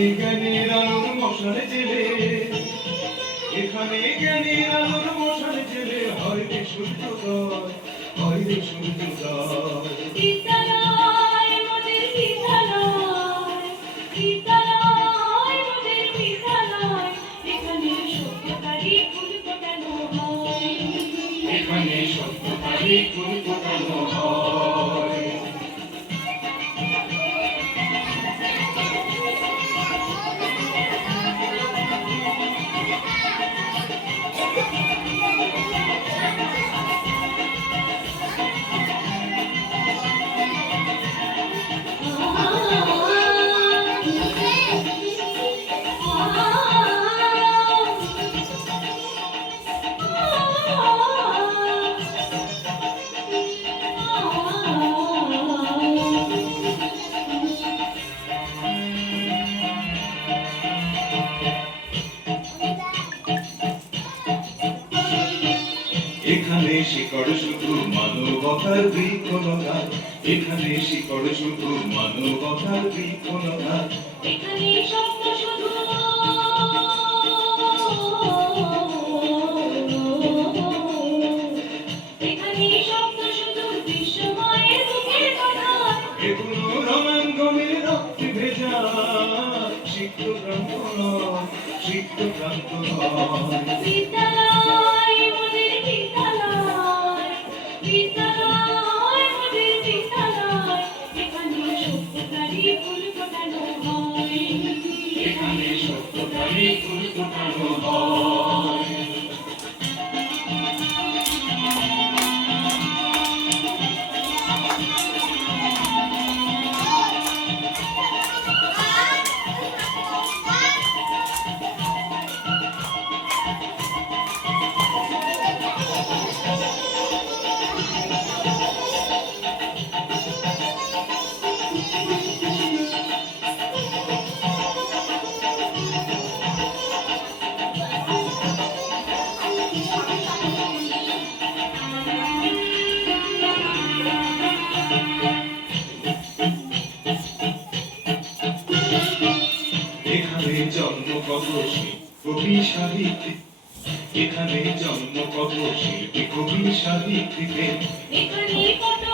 এখানে জ্ঞানের আলোর মশাল জেলে, এখানে জ্ঞানের আলোর মশাল জেলে হয় রে সূর্যোদয়, হয় রে সূর্যোদয়। বিদ্যালয় মোদের বিদ্যালয়, বিদ্যালয় মোদের বিদ্যালয়, এখানে সভ্যতারই ফুল ফোটানো হয়, এখানে সভ্যতারই ফুল ফোটানো হয়। এখানে শিকড় শুধু মানবতার বৃক্ষলতা, এখানে শিকড় শুধু মানবতার বৃক্ষলতা। এখানে স্বপ্ন শুধু, এখানে স্বপ্ন শুধু বিশ্বময়ের মুখের কথা, এগুলো রণাঙ্গনে রক্তে ভেজা, সিক্ত ক্রান্ত নয়, সিক্ত ক্রান্ত নয়। বিদ্যালয় মোদের বিদ্যালয়, বিদ্যালয় মোদের বিদ্যালয়, এখানে সভ্যতারই ফুল ফোটানো হয়, এখানে সত্যতারই ফুল ফোটানো হয়। এখানে জন্ম কত কবি সাহিত্যিক, এখানে জন্ম কত শিল্পী কবি সাহিত্যিকের, এখানে কত